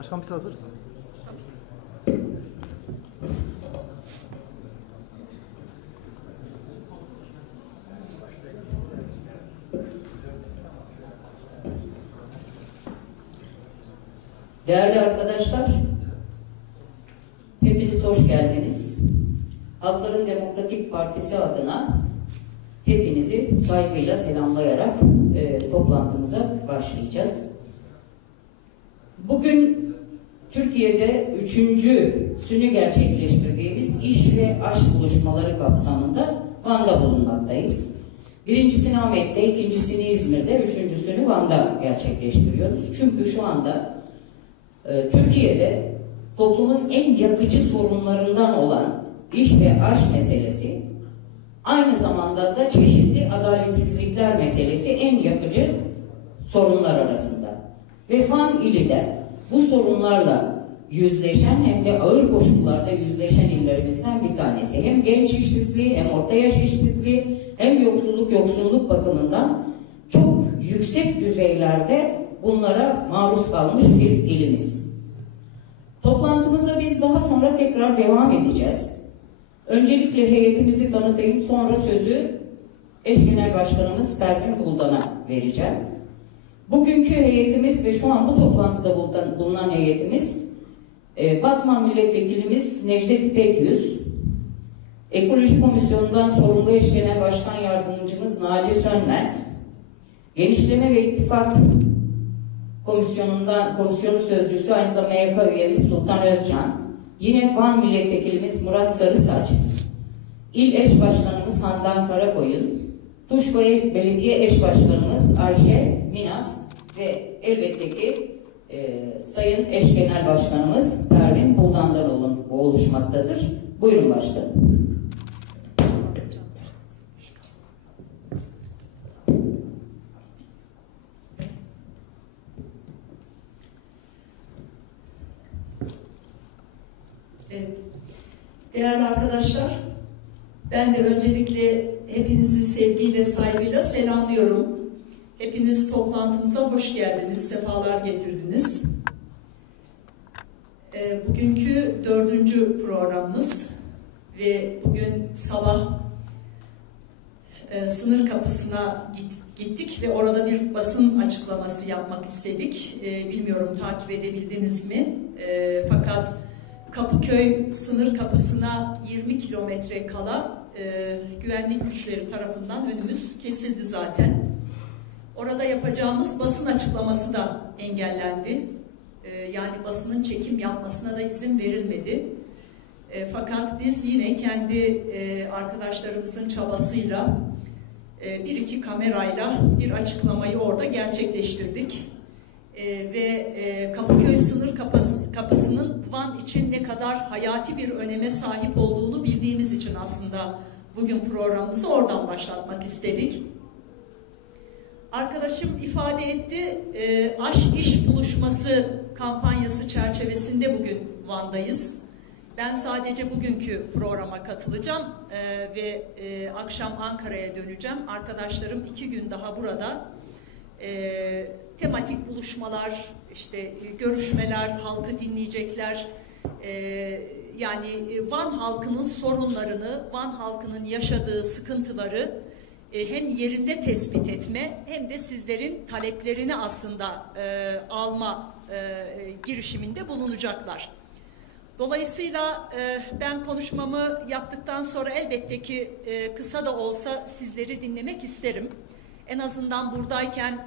Başkan biz hazırız. Değerli arkadaşlar, hepiniz hoş geldiniz. Halkların Demokratik Partisi adına hepinizi saygıyla selamlayarak toplantımıza başlayacağız. Bugün Türkiye'de 3.'sünü gerçekleştirdiğimiz iş ve aş buluşmaları kapsamında Van'da bulunmaktayız. Birincisini Ahmet'te, ikincisini İzmir'de, üçüncüsünü Van'da gerçekleştiriyoruz. Çünkü şu anda Türkiye'de toplumun en yakıcı sorunlarından olan iş ve aş meselesi, aynı zamanda da çeşitli adaletsizlikler meselesi en yakıcı sorunlar arasında. Ve Van ili de bu sorunlarla yüzleşen hem de ağır koşullarda yüzleşen illerimizden bir tanesi. Hem genç işsizliği, hem orta yaş işsizliği, hem yoksulluk bakımından çok yüksek düzeylerde bunlara maruz kalmış bir ilimiz. Toplantımıza biz daha sonra tekrar devam edeceğiz. Öncelikle heyetimizi tanıtayım, sonra sözü eş genel başkanımız Pervin Buldan'a vereceğim. Bugünkü heyetimiz ve şu an bu toplantıda bulunan heyetimiz Batman Milletvekilimiz Necdet İpekyüz, Ekoloji Komisyonu'ndan sorumlu eş genel başkan yardımcımız Naci Sönmez, Genişleme ve İttifak Komisyonu Sözcüsü aynı zamanda MYK üyemiz Sultan Özcan, yine Van Milletvekilimiz Murat Sarısaç, İl Eş Başkanımız Handan Karakoyun, Tuşbay Belediye Eş Başkanımız Ayşe Minas ve elbette ki Sayın Eş Genel Başkanımız Pervin Buldan'dan oluşmaktadır. Buyurun başkanım. Evet. Değerli arkadaşlar, ben de öncelikle hepinizi sevgiyle, saygıyla selamlıyorum. Hepiniz toplantımıza hoş geldiniz, sefalar getirdiniz. Bugünkü 4. programımız ve bugün sabah sınır kapısına gittik ve orada bir basın açıklaması yapmak istedik. Bilmiyorum takip edebildiniz mi? Fakat Kapıköy sınır kapısına 20 kilometre kala güvenlik güçleri tarafından önümüz kesildi zaten. Orada yapacağımız basın açıklaması da engellendi. Yani basının çekim yapmasına da izin verilmedi. Fakat biz yine kendi arkadaşlarımızın çabasıyla bir iki kamerayla bir açıklamayı orada gerçekleştirdik. Ve Kapıköy sınır kapısının Van için ne kadar hayati bir öneme sahip olduğunu bildiğimiz için aslında bugün programımızı oradan başlatmak istedik. Arkadaşım ifade etti, aş iş buluşması kampanyası çerçevesinde bugün Van'dayız. Ben sadece bugünkü programa katılacağım ve akşam Ankara'ya döneceğim. Arkadaşlarım 2 gün daha burada. Tematik buluşmalar, işte görüşmeler, halkı dinleyecekler. Yani Van halkının sorunlarını, Van halkının yaşadığı sıkıntıları hem yerinde tespit etme hem de sizlerin taleplerini aslında alma girişiminde bulunacaklar. Dolayısıyla ben konuşmamı yaptıktan sonra elbette ki kısa da olsa sizleri dinlemek isterim. En azından buradayken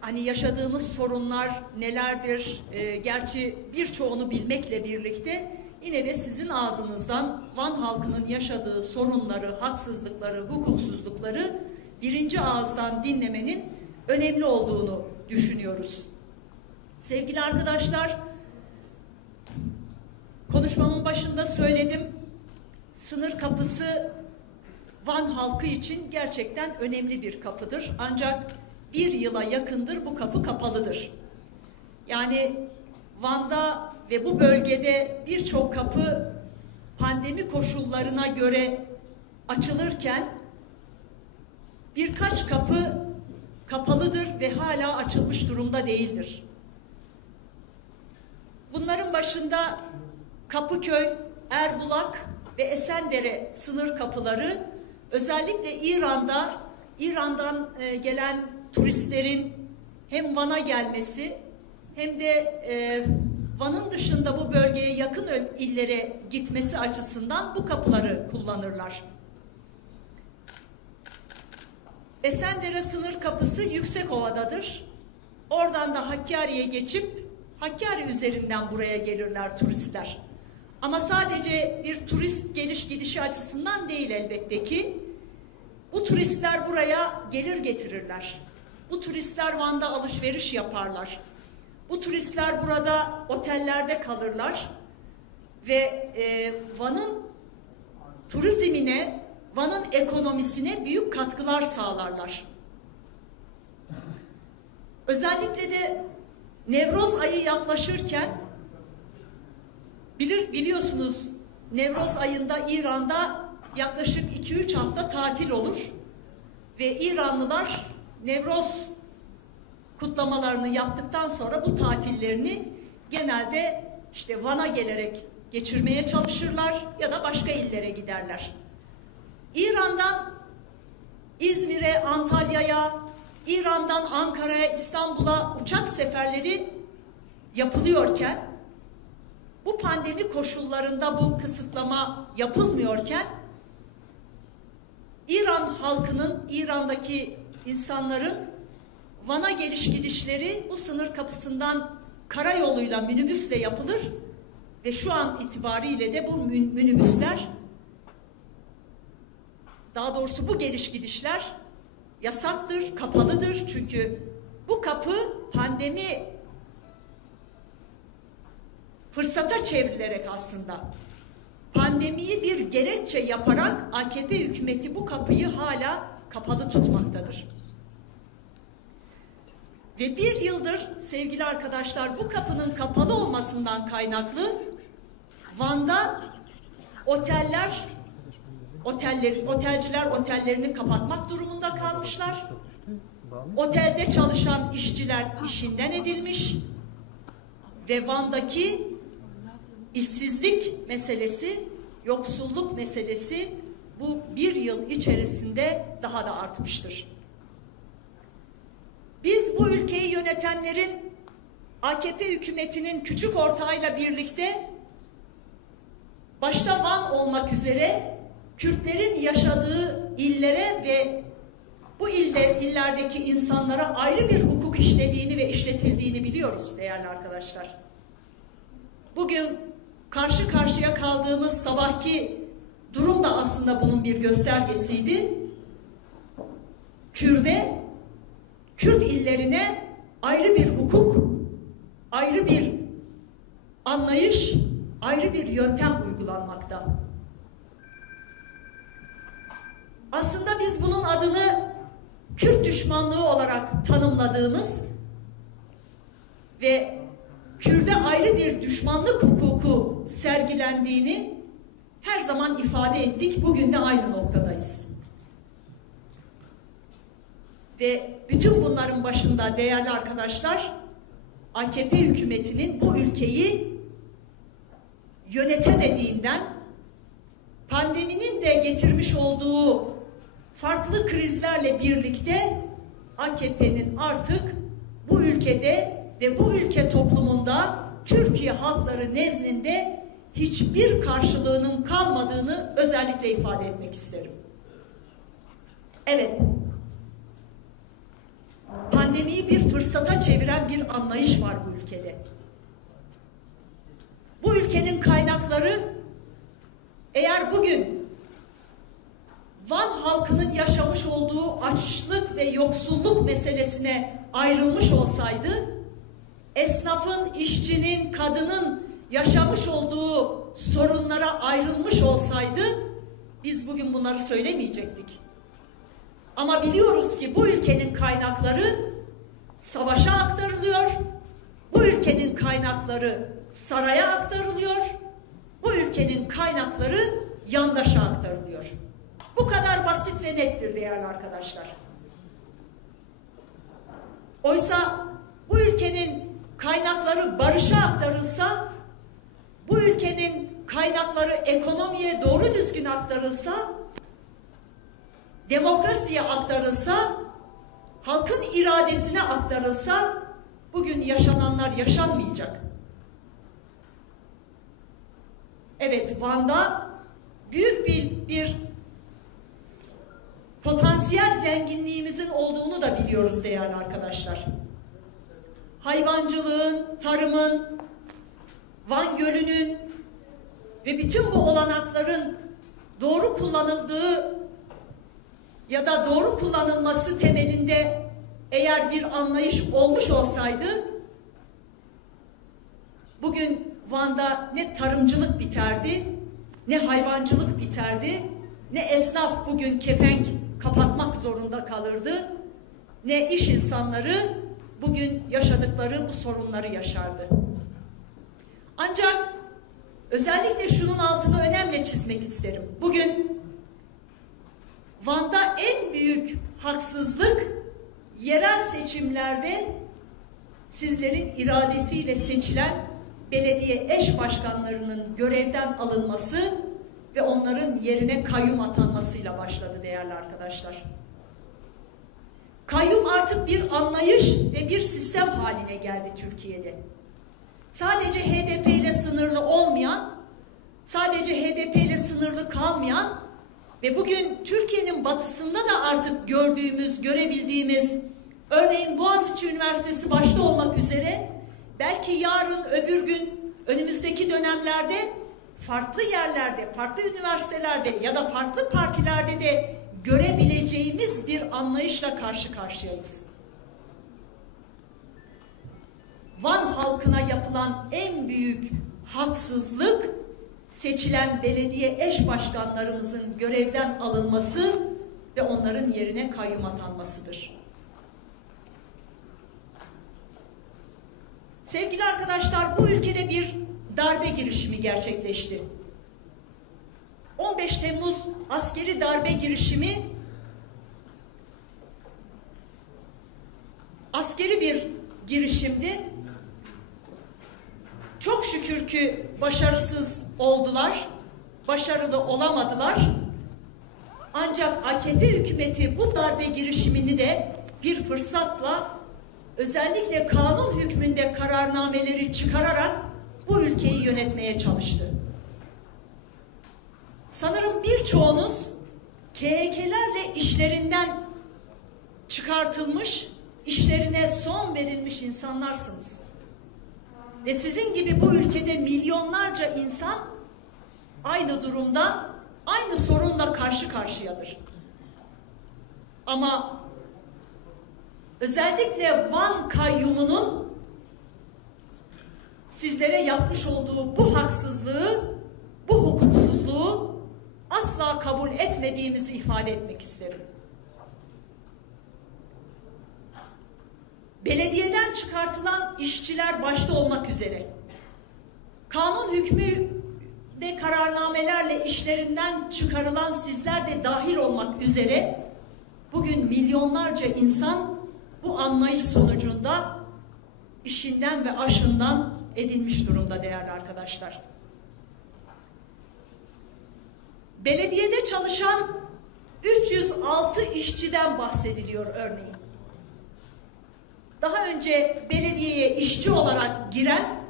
hani yaşadığınız sorunlar nelerdir? Gerçi birçoğunu bilmekle birlikte yine de sizin ağzınızdan Van halkının yaşadığı sorunları, haksızlıkları, hukuksuzlukları birinci ağızdan dinlemenin önemli olduğunu düşünüyoruz. Sevgili arkadaşlar, konuşmamın başında söyledim. Sınır kapısı Van halkı için gerçekten önemli bir kapıdır. Ancak 1 yıla yakındır bu kapı kapalıdır. Yani Van'da ve bu bölgede birçok kapı pandemi koşullarına göre açılırken birkaç kapı kapalıdır ve hala açılmış durumda değildir. Bunların başında Kapıköy, Erbulak ve Esendere sınır kapıları, özellikle İran'dan gelen turistlerin hem Van'a gelmesi hem de Van'ın dışında bu bölgeye yakın illere gitmesi açısından bu kapıları kullanırlar. Esendere sınır kapısı Yüksekova'dadır. Oradan da Hakkari'ye geçip Hakkari üzerinden buraya gelirler turistler. Ama sadece bir turist geliş gidişi açısından değil elbette ki. Bu turistler buraya gelir getirirler. Bu turistler Van'da alışveriş yaparlar. Bu turistler burada otellerde kalırlar. Ve Van'ın turizmine, Van'ın ekonomisine büyük katkılar sağlarlar. Özellikle de Nevroz ayı yaklaşırken biliyorsunuz Nevroz ayında İran'da yaklaşık 2-3 hafta tatil olur ve İranlılar Nevroz kutlamalarını yaptıktan sonra bu tatillerini genelde işte Van'a gelerek geçirmeye çalışırlar ya da başka illere giderler. İran'dan İzmir'e, Antalya'ya, İran'dan Ankara'ya, İstanbul'a uçak seferleri yapılıyorken, bu pandemi koşullarında bu kısıtlama yapılmıyorken, İran halkının, İran'daki insanların Van'a geliş gidişleri bu sınır kapısından karayoluyla, minibüsle yapılır ve şu an itibariyle de bu minibüsler, daha doğrusu bu geliş gidişler yasaktır, kapalıdır. Çünkü bu kapı pandemi fırsata çevrilerek aslında pandemiyi bir gerekçe yaparak AKP hükümeti bu kapıyı hala kapalı tutmaktadır. Ve bir yıldır sevgili arkadaşlar bu kapının kapalı olmasından kaynaklı Van'da otelciler otellerini kapatmak durumunda kalmışlar. Otelde çalışan işçiler işinden edilmiş ve Van'daki işsizlik meselesi, yoksulluk meselesi bu bir yıl içerisinde daha da artmıştır. Biz bu ülkeyi yönetenlerin AKP hükümetinin küçük ortağıyla birlikte başta Van olmak üzere Kürtlerin yaşadığı illere ve bu illerdeki insanlara ayrı bir hukuk işlediğini ve işletildiğini biliyoruz değerli arkadaşlar. Bugün karşı karşıya kaldığımız sabahki durum da aslında bunun bir göstergesiydi. Kürt illerine ayrı bir hukuk, ayrı bir anlayış, ayrı bir yöntem uygulanmakta. Aslında biz bunun adını Kürt düşmanlığı olarak tanımladığımız ve Kürt'e ayrı bir düşmanlık hukuku sergilendiğini her zaman ifade ettik. Bugün de aynı noktadayız. Ve bütün bunların başında değerli arkadaşlar, AKP hükümetinin bu ülkeyi yönetemediğinden, pandeminin de getirmiş olduğu farklı krizlerle birlikte AKP'nin artık bu ülkede ve bu ülke toplumunda Türkiye halkları nezdinde hiçbir karşılığının kalmadığını özellikle ifade etmek isterim. Evet, pandemiyi bir fırsata çeviren bir anlayış var bu ülkede. Bu ülkenin kaynakları eğer bugün Van halkının yaşamış olduğu açlık ve yoksulluk meselesine ayrılmış olsaydı, esnafın, işçinin, kadının yaşamış olduğu sorunlara ayrılmış olsaydı biz bugün bunları söylemeyecektik. Ama biliyoruz ki bu ülkenin kaynakları savaşa aktarılıyor, bu ülkenin kaynakları saraya aktarılıyor, bu ülkenin kaynakları yandaşa aktarılıyor. Bu kadar basit ve nettir değerli arkadaşlar. Oysa bu ülkenin kaynakları barışa aktarılsa, bu ülkenin kaynakları ekonomiye doğru düzgün aktarılsa, demokrasiye aktarılsa, halkın iradesine aktarılsa, bugün yaşananlar yaşanmayacak. Evet, Van'da büyük bir potansiyel zenginliğimizin olduğunu da biliyoruz değerli arkadaşlar. Hayvancılığın, tarımın, Van Gölü'nün ve bütün bu olanakların doğru kullanıldığı ya da doğru kullanılması temelinde eğer bir anlayış olmuş olsaydı, bugün Van'da ne tarımcılık biterdi, ne hayvancılık biterdi, ne esnaf bugün kepenk kapatmak zorunda kalırdı, ne iş insanları bugün yaşadıkları bu sorunları yaşardı. Ancak özellikle şunun altını önemli çizmek isterim. Bugün Van'da en büyük haksızlık yerel seçimlerde sizlerin iradesiyle seçilen belediye eş başkanlarının görevden alınması ve onların yerine kayyum atanmasıyla başladı değerli arkadaşlar. Kayyum artık bir anlayış ve bir sistem haline geldi Türkiye'de. Sadece HDP ile sınırlı olmayan, sadece HDP ile sınırlı kalmayan ve bugün Türkiye'nin batısında da artık gördüğümüz, görebildiğimiz, örneğin Boğaziçi Üniversitesi başta olmak üzere, belki yarın öbür gün önümüzdeki dönemlerde farklı yerlerde, farklı üniversitelerde ya da farklı partilerde de görebileceğimiz bir anlayışla karşı karşıyayız. Van halkına yapılan en büyük haksızlık, seçilen belediye eş başkanlarımızın görevden alınması ve onların yerine kayyum atanmasıdır. Sevgili arkadaşlar, bu ülkede bir darbe girişimi gerçekleşti. 15 Temmuz askeri darbe girişimi askeri bir girişimdi. Çok şükür ki başarısız oldular, başarılı olamadılar. Ancak AKP hükümeti bu darbe girişimini de bir fırsatla özellikle kanun hükmünde kararnameleri çıkararak bu ülkeyi yönetmeye çalıştı. Sanırım birçoğunuz KHK'lerle işlerinden çıkartılmış, işlerine son verilmiş insanlarsınız. Ve sizin gibi bu ülkede milyonlarca insan aynı durumda, aynı sorunla karşı karşıyadır. Ama özellikle Van kayyumunun sizlere yapmış olduğu bu haksızlığı, bu hukuksuzluğu asla kabul etmediğimizi ifade etmek isterim. Belediyeden çıkartılan işçiler başta olmak üzere, kanun hükmü ve kararnamelerle işlerinden çıkarılan sizler de dahil olmak üzere, bugün milyonlarca insan bu anlayış sonucunda işinden ve aşından edilmiş durumda değerli arkadaşlar. Belediyede çalışan 306 işçiden bahsediliyor örneğin. Daha önce belediyeye işçi olarak giren,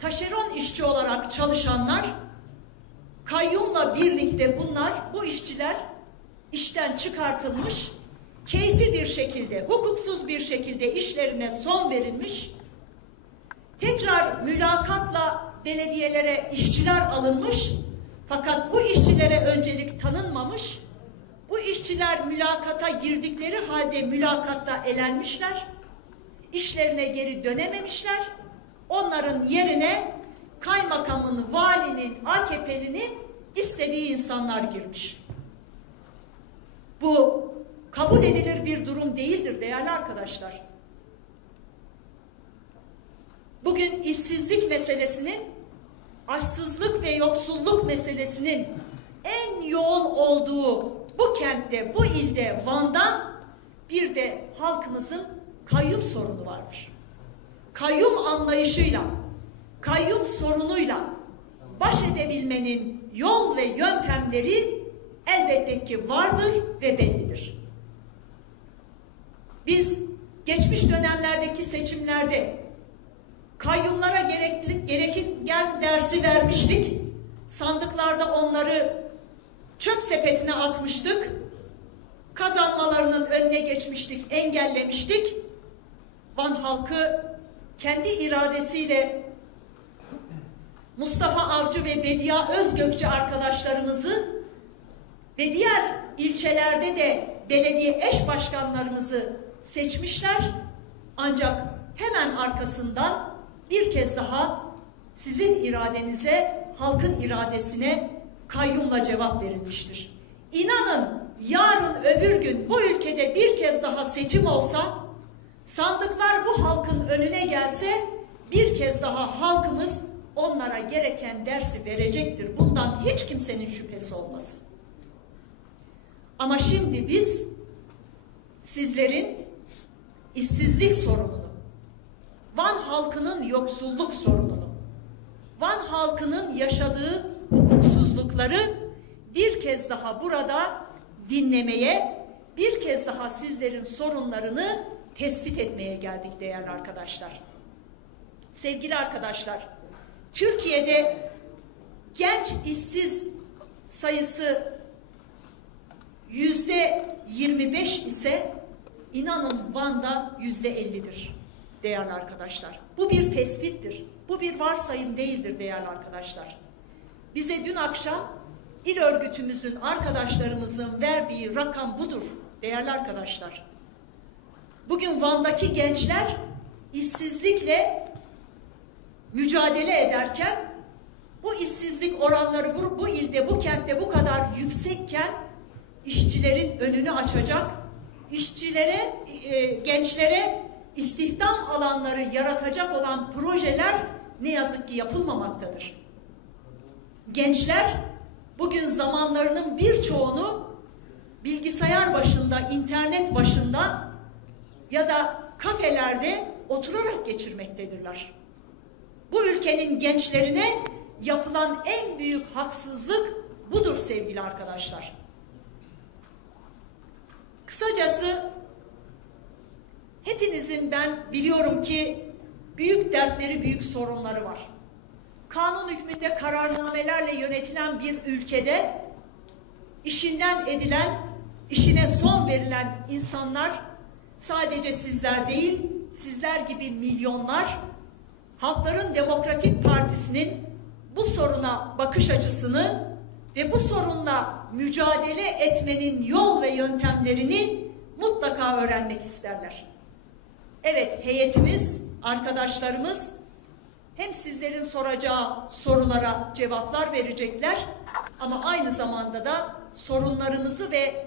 taşeron işçi olarak çalışanlar, kayyumla birlikte bu işçiler işten çıkartılmış, keyfi bir şekilde, hukuksuz bir şekilde işlerine son verilmiş, tekrar mülakatla belediyelere işçiler alınmış, fakat bu işçilere öncelik tanınmamış, bu işçiler mülakata girdikleri halde mülakatta elenmişler, işlerine geri dönememişler, onların yerine kaymakamın, valinin, AKP'linin istediği insanlar girmiş. Bu kabul edilir bir durum değildir değerli arkadaşlar. Bugün işsizlik meselesinin, açsızlık ve yoksulluk meselesinin en yoğun olduğu bu kentte, bu ilde, Van'da bir de halkımızın kayyum sorunu vardır. kayyum anlayışıyla, kayyum sorunuyla baş edebilmenin yol ve yöntemleri elbette ki vardır ve bellidir. Biz geçmiş dönemlerdeki seçimlerde kayyumlara gereken dersi vermiştik. Sandıklarda onları çöp sepetine atmıştık. Kazanmalarının önüne geçmiştik, engellemiştik. Van halkı kendi iradesiyle Mustafa Avcı ve Bediye Özgökçe arkadaşlarımızı ve diğer ilçelerde de belediye eş başkanlarımızı seçmişler. Ancak hemen arkasından bir kez daha sizin iradenize, halkın iradesine kayyumla cevap verilmiştir. İnanın yarın öbür gün bu ülkede bir kez daha seçim olsa, sandıklar bu halkın önüne gelse bir kez daha halkımız onlara gereken dersi verecektir. Bundan hiç kimsenin şüphesi olmasın. Ama şimdi biz sizlerin işsizlik sorununu, Van halkının yoksulluk sorununu, Van halkının yaşadığı hukuksuzlukları bir kez daha burada dinlemeye, bir kez daha sizlerin sorunlarını tespit etmeye geldik değerli arkadaşlar. Sevgili arkadaşlar, Türkiye'de genç işsiz sayısı %25 ise inanın Van'da %50'dir değerli arkadaşlar. Bu bir tespittir. Bu bir varsayım değildir değerli arkadaşlar. Bize dün akşam İl örgütümüzün, arkadaşlarımızın verdiği rakam budur değerli arkadaşlar. Bugün Van'daki gençler işsizlikle mücadele ederken bu işsizlik oranları bu ilde, bu kentte bu kadar yüksekken işçilerin önünü açacak, işçilere, gençlere istihdam alanları yaratacak olan projeler ne yazık ki yapılmamaktadır. Gençler bugün zamanlarının birçoğunu bilgisayar başında, internet başında ya da kafelerde oturarak geçirmektedirler. Bu ülkenin gençlerine yapılan en büyük haksızlık budur sevgili arkadaşlar. Kısacası hepinizin ben biliyorum ki büyük dertleri, büyük sorunları var. Kanun hükmünde kararnamelerle yönetilen bir ülkede işinden edilen, işine son verilen insanlar sadece sizler değil, sizler gibi milyonlar Halkların Demokratik Partisi'nin bu soruna bakış açısını ve bu sorunla mücadele etmenin yol ve yöntemlerini mutlaka öğrenmek isterler. Evet, heyetimiz, arkadaşlarımız hem sizlerin soracağı sorulara cevaplar verecekler ama aynı zamanda da sorunlarınızı ve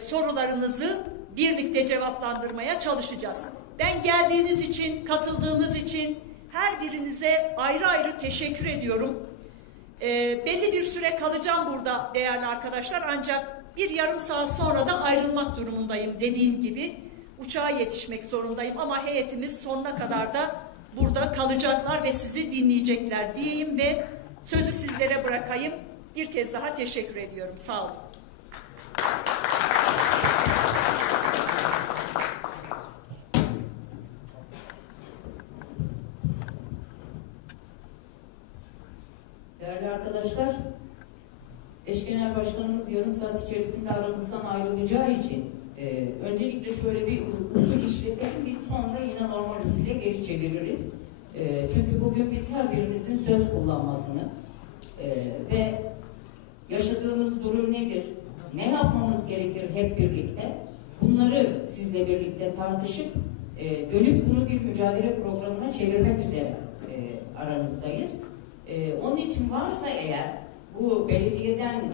sorularınızı birlikte cevaplandırmaya çalışacağız. Ben geldiğiniz için, katıldığınız için her birinize ayrı ayrı teşekkür ediyorum. Belli bir süre kalacağım burada değerli arkadaşlar, ancak bir yarım saat sonra da ayrılmak durumundayım. Dediğim gibi uçağa yetişmek zorundayım ama heyetimiz sonuna kadar da burada kalacaklar ve sizi dinleyecekler diyeyim ve sözü sizlere bırakayım. Bir kez daha teşekkür ediyorum. Sağ olun. Değerli arkadaşlar, eş genel başkanımız yarım saat içerisinde aramızdan ayrılacağı için öncelikle şöyle bir usul işletelim, biz sonra yine normal usule geri çeviririz. Çünkü bugün biz her birimizin söz kullanmasını ve yaşadığımız durum nedir, ne yapmamız gerekir hep birlikte, bunları sizle birlikte tartışıp dönüp bunu bir mücadele programına çevirmek üzere aranızdayız. Onun için varsa eğer bu belediyeden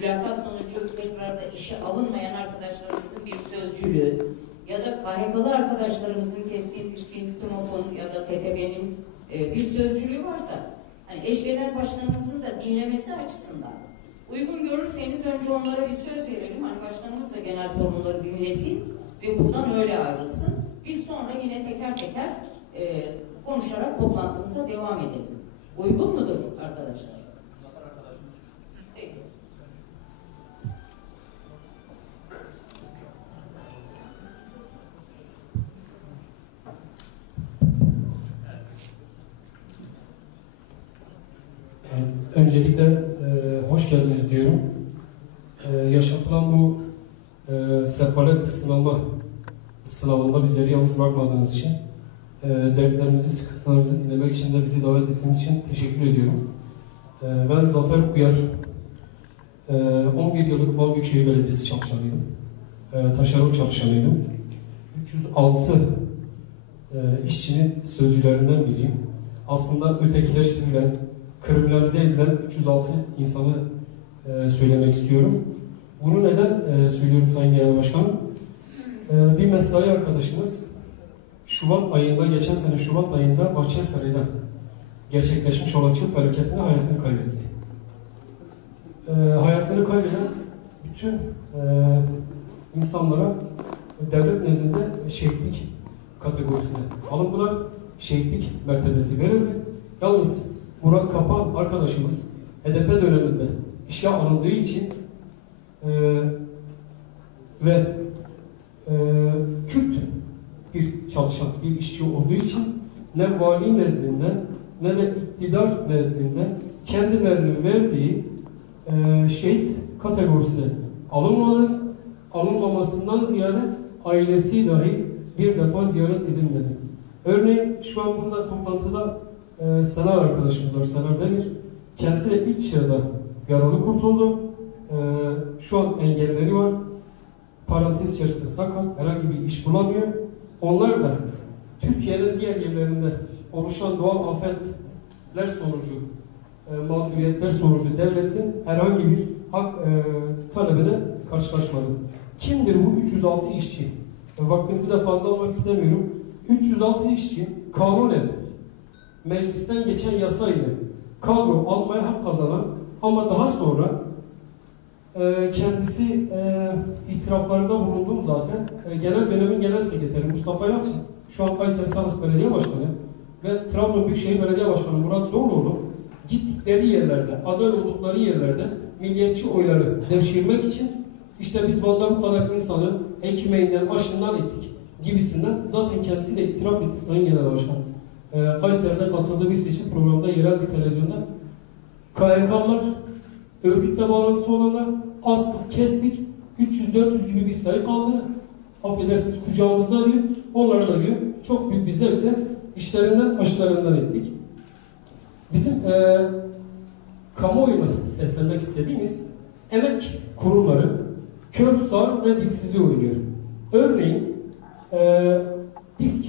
mülakat sonucu tekrarda işe alınmayan arkadaşlarımızın bir sözcülüğü ya da KHK'lı arkadaşlarımızın keskin, TUMOP'un ya da TTB'nin bir sözcülüğü varsa hani eş genel başkanımızın da dinlemesi açısından uygun görürseniz önce onlara bir söz verelim. Hani başkanımız da genel sorunları dinlesin ve buradan öyle ayrılsın. Biz sonra yine teker teker konuşarak toplantımıza devam edelim. Uygun mudur arkadaşlar? Peki. Öncelikle hoş geldiniz diyorum. Yaşatılan bu sefalet sınavında bizleri yalnız bırakmadığınız için, dertlerimizi, sıkıntılarımızı dinlemek için de bizi davet ettiğiniz için teşekkür ediyorum. Ben Zafer Uyar, 11 yıllık Van Büyükşehir Belediyesi çalışanıydım. Taşeron çalışanıydım. 306 işçinin sözcülerinden biriyim. Aslında ötekileştirilen, kriminalize edilen 306 insanı söylemek istiyorum. Bunu neden söylüyorum Sayın Genel Başkanım? Bir mesai arkadaşımız geçen sene Şubat ayında Bahçesaray'da gerçekleşmiş olan çığ felaketinde hayatını kaybetti. Hayatını kaybeden bütün insanlara devlet nezdinde şehitlik kategorisine alındılar. Şehitlik mertebesi verildi. Yalnız Murat Kapan arkadaşımız HDP döneminde işe alındığı için ve Kürt bir çalışan, bir işçi olduğu için ne vali nezdinde ne de iktidar nezdinde kendilerinin verdiği şehit kategorisine alınmadı. Alınmamasından ziyade ailesi dahi bir defa ziyaret edilmedi. Örneğin şu an burada toplantıda Senar arkadaşımız var, Senar Demir. Kendisi de ilk sırada yaralı kurtuldu. Şu an engelleri var. Parantez içerisinde sakat, herhangi bir iş bulamıyor. Onlar da Türkiye'nin diğer yerlerinde oluşan doğal afetler sonucu, mağduriyetler sonucu devletin herhangi bir hak talebine karşılaşmadı. Kimdir bu 306 işçi? Vaktinizi de fazla almak istemiyorum. 306 işçi kanunen meclisten geçen yasa ile kadro almaya hak kazanan ama daha sonra kendisi itiraflarında bulunduğum zaten genel dönemin genel sekreteri Mustafa Yalçın, şu an Kayseri Tarlas Belediye Başkanı ve Trabzon Büyükşehir Belediye Başkanı Murat Zorluoğlu gittikleri yerlerde, aday oldukları yerlerde milliyetçi oyları devşirmek için işte biz Van'da bu kadar insanı ekmeğinden, aşından ettik gibisinden zaten kendisi de itiraf etti Sayın Genel Başkan. Kayseri'de katıldığı bir seçim programında yerel bir televizyonda KHK'lar, örgütle bağlantısı olanlar astık, kestik, 300-400 gibi bir sayı kaldı. Affedersiniz kucağımızda diyor. Onları da diyor çok büyük bir zevkle işlerinden, aşılarından ettik. Bizim kamuoyuna seslenmek istediğimiz emek kurumları kör, sağır ve dilsizi oynuyor. Örneğin DİSK,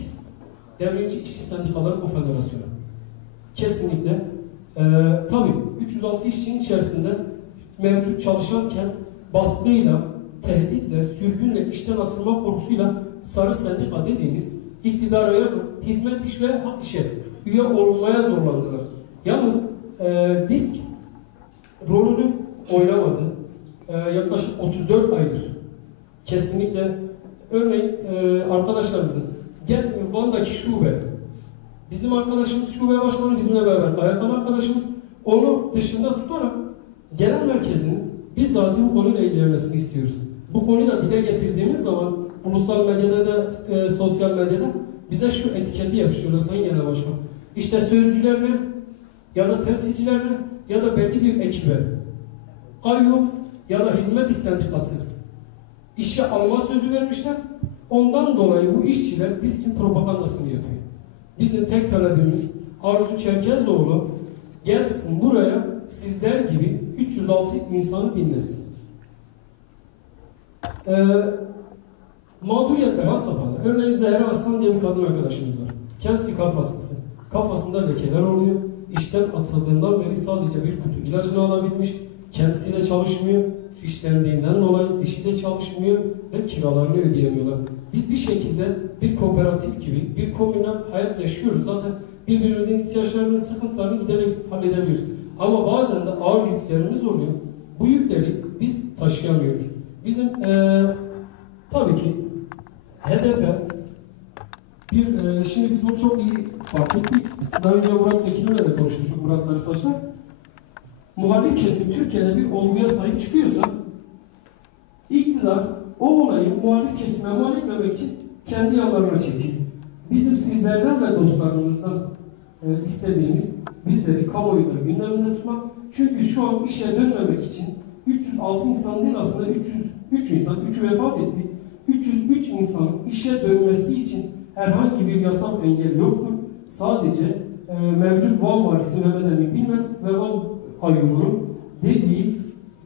Devrimci İşçi Sendikaları Konfederasyonu. Kesinlikle tabii 306 işçinin içerisinde mevcut çalışanken baskıyla, tehditle, sürgünle, işten atılma korkusuyla sarı sendika dediğimiz iktidara yakın hizmet iş ve hak işe üye olmaya zorlandılar. Yalnız DİSK rolünü oynamadı. Yaklaşık 34 aydır. Kesinlikle örneğin arkadaşlarımızın Van'daki şube, bizim arkadaşımız şube başkanı bizimle beraber Kayakan arkadaşımız onu dışında tutarak genel merkezinin bizzat bu konuyla ilgilenmesini istiyoruz. Bu konuyu da dile getirdiğimiz zaman ulusal medyada da sosyal medyada bize şu etiketi yapıştırıyor Sayın Genel Başkan. İşte sözcülerine ya da temsilcilerine ya da belli bir ekibe kayyum ya da hizmet iş sendikası işe alma sözü vermişler. Ondan dolayı bu işçiler DİSK'in propagandasını yapıyor. Bizim tek talebimiz Arzu Çerkezoğlu gelsin buraya sizler gibi 306 insanı dinlesin. Mağduriyetler had safhada. Örneğin Zehra Aslan diye bir kadın arkadaşımız var. Kendisi kalp hastası. Kafasında lekeler oluyor. İşten atıldığından beri sadece bir kutu ilacını alabilmiş. Kendisiyle çalışmıyor. Fişlendiğinden dolayı eşi de çalışmıyor ve kiralarını ödeyemiyorlar. Biz bir şekilde bir kooperatif gibi bir komünel hayat yaşıyoruz. Zaten birbirimizin ihtiyaçlarını, sıkıntılarını giderek halledemiyoruz. Ama bazen de ağır yüklerimiz oluyor. Bu yükleri biz taşıyamıyoruz. Bizim tabii ki HDP Şimdi biz bunu çok iyi fark ettik. Daha önce Murat Vekil'le de konuşmuştuk, Murat Sarısaç'la. Muhalif kesim Türkiye'de bir olguya sahip çıkıyorsa, iktidar o olayı muhalif kesime mal etmemek için kendi yanlarına çekiyor. Bizim sizlerden ve dostlarımızdan istediğimiz bizleri kamuoyunda gündeminde tutmak. Çünkü şu an işe dönmemek için 306 insan değil, aslında 303 insan, 3'ü vefat etti. 303 insan işe dönmesi için herhangi bir yasal engel yoktur. Sadece mevcut Van valisi Mehmet Emin Bilmez ve Van kayyumunun dediği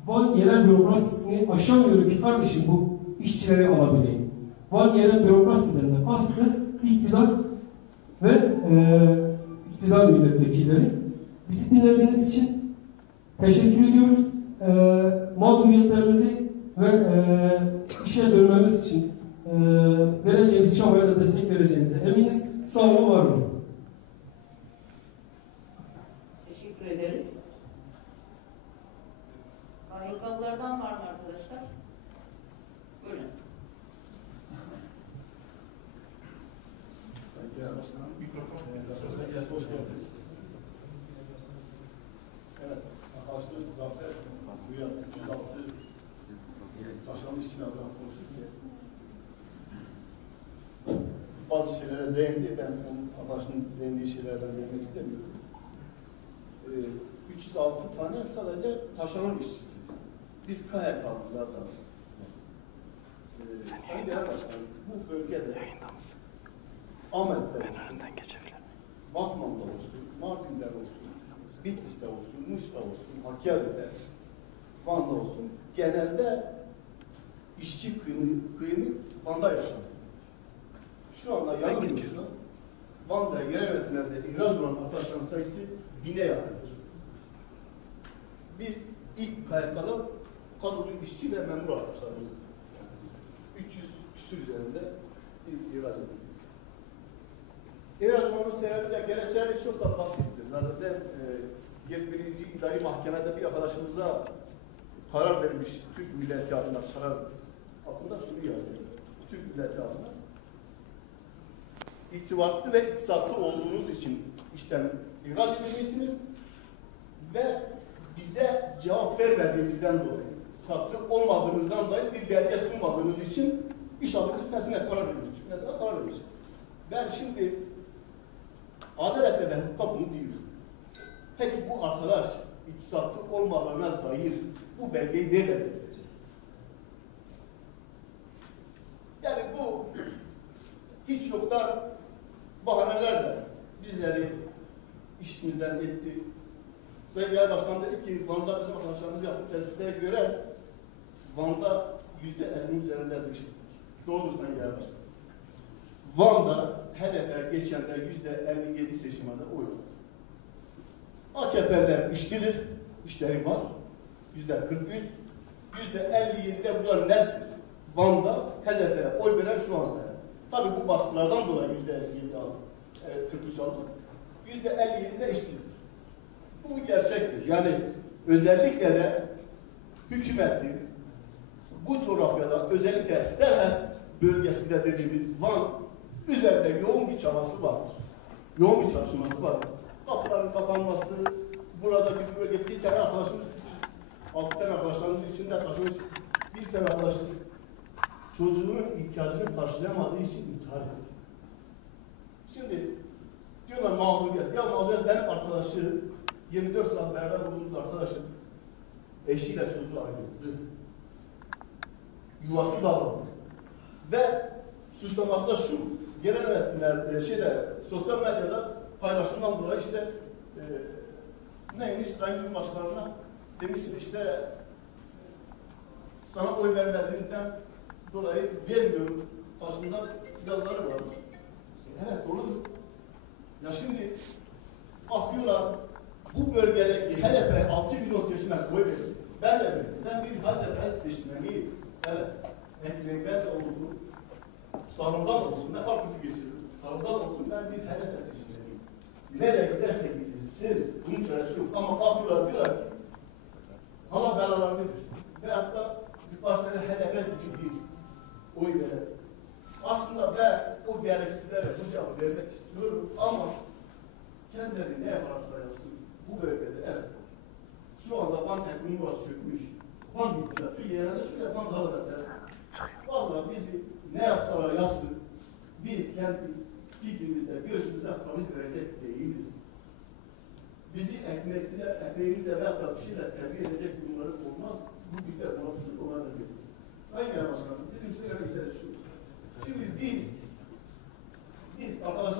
Van yerel bürokrasisini aşamıyorum ki kardeşim bu işçileri alabileyim. Van yerel bürokrasiden kastı iktidar ve iktidar milletvekilleri. Bizi dinlediğiniz için teşekkür ediyoruz. Mağduriyetlerimizi ve işe dönmemiz için vereceğimiz çabaya da destek vereceğinize eminiz. Sağ olun, var olun. Teşekkür ederiz. KYK'lılardan var mı arkadaşlar? Buyurun. Sayın Genel Başkanım, mikrofon. Hoş geldiniz. Evet, arkadaşlar Zafer Uyar 306 taşlanmış silahlardan konuşurken bazı şeylere değindi. Ben arkadaşın değindiği şeylerden değinmek istemiyorum. 306 tane sadece taşeron işçisi. Biz KYK'lılar da Sayın Genel Başkanım, bu bölgede Ahmet'te olsun, Batman'da olsun, Mardin'de olsun, Bitlis'te olsun, Muş'ta olsun, Hakkari'de, Van'da olsun, genelde işçi kıyımı Van'da yaşanıyor. Şu anda yanılmıyorsa Van'da yerel yönetimlerde ihraç olan arkadaşların sayısı 1000'e yakındır. Biz ilk KYK'da kadrolu işçi ve memur arkadaşlarımız 300 küsur üzerinde ihraç edildi. İhraç olmanın sebebi de gerekçeleri çok da basittir. Zaten 21. İdari Mahkeme'de bir arkadaşımıza karar vermiş, Türk Milleti adına karar altında şunu yazıyor. Türk Milleti adına itibatlı ve iktisatlı olduğunuz için işten ihraç edilmişsiniz ve bize cevap vermediğinizden dolayı, iktisatlı olmadığınızdan dolayı bir belge sunmadığınız için iş alınız fesine karar vermiş. Türk Milleti'ne karar vermiş. Ben şimdi adaletle ve hukuka bunu diyorum. Peki bu arkadaş iktisatlı olmalarına dair bu belgeyi nereden getirecek? Yani bu hiç yoktan bahanelerle bizleri işimizden etti. Sayın Genel Başkan dedi ki Van'da bizim arkadaşlarımız yaptığı tespitlere göre Van'da %50'nin üzerindedir işsizlik. Doğrudur Sayın Genel Başkan. Van'da HDP geçende %57 seçimlerde oy aldı. AKP'ler işlidir, işleri var. %43, %57'de bunlar nettir. Van'da HDP'ye oy veren şu anda. Tabii bu baskılardan dolayı %57 aldı, 43 aldı. %57'de işsizdir. Bu gerçektir. Yani özellikle de hükümetin bu coğrafyada özellikle Sterhen bölgesinde dediğimiz Van üzerinde yoğun bir çabası vardır. Yoğun bir çalışması vardır. Kapıların kapanması, burada bir bölge, bir tane arkadaşımız, 6 tane arkadaşlarımız içinde taşımış, bir tane arkadaşım çocuğunun ihtiyacını karşılayamadığı için intihar etti. Şimdi diyorlar mağduriyet. Ya mağduriyet benim arkadaşı, 24 saat beraber olduğumuz arkadaşım eşiyle çocuğu ayrıldı. Yuvası dağıldı. Ve suçlaması da şu, genel yönetimler, sosyal medyada paylaşımdan dolayı işte neymiş, Sayın Cumhurbaşkanı'na demişsin işte sana oy vermediğinden dolayı vermiyorum karşılığında yazıları var. Evet doğrudur. Ya şimdi bakıyorlar bu bölgedeki HDP 6 milyon seçmen oy veriyor. Ben de veriyorum. Ben bir HDP seçmeniyim. Evet. Ben de oldum. Sağımdan olsun. Ne farklı geçiriyorum. Sağımdan olsun. Ben bir HDP seçmeniyim. Nereye giderse gidilsin. Bunun çaresi yok. Ama bakıyorlar diyorlar ki Allah belalarımız versin. Ve hatta birkaç tane HDP seçildiği oy veren Aslında ben o gereksizlere bu cevabı vermek istiyorum ama kendileri ne yaparsa yapsın bu bölgede evet. Şu anda bank ekonomi burası çökmüş. Bank bittiler. Türkiye'ye de şöyle bank alırlar. Vallahi bizi ne yapsalar yapsın. Biz kendi fikrimizde, görüşümüzde taviz verecek değiliz. Bizi ekmeğimizle veyahut da bir şeyler tebliğ edecek durumları olmaz. Bu bir de ona olabiliriz. Sayın Genel Başkanım, bizim söylemek istediğimiz şu. Şimdi biz arkadaşlar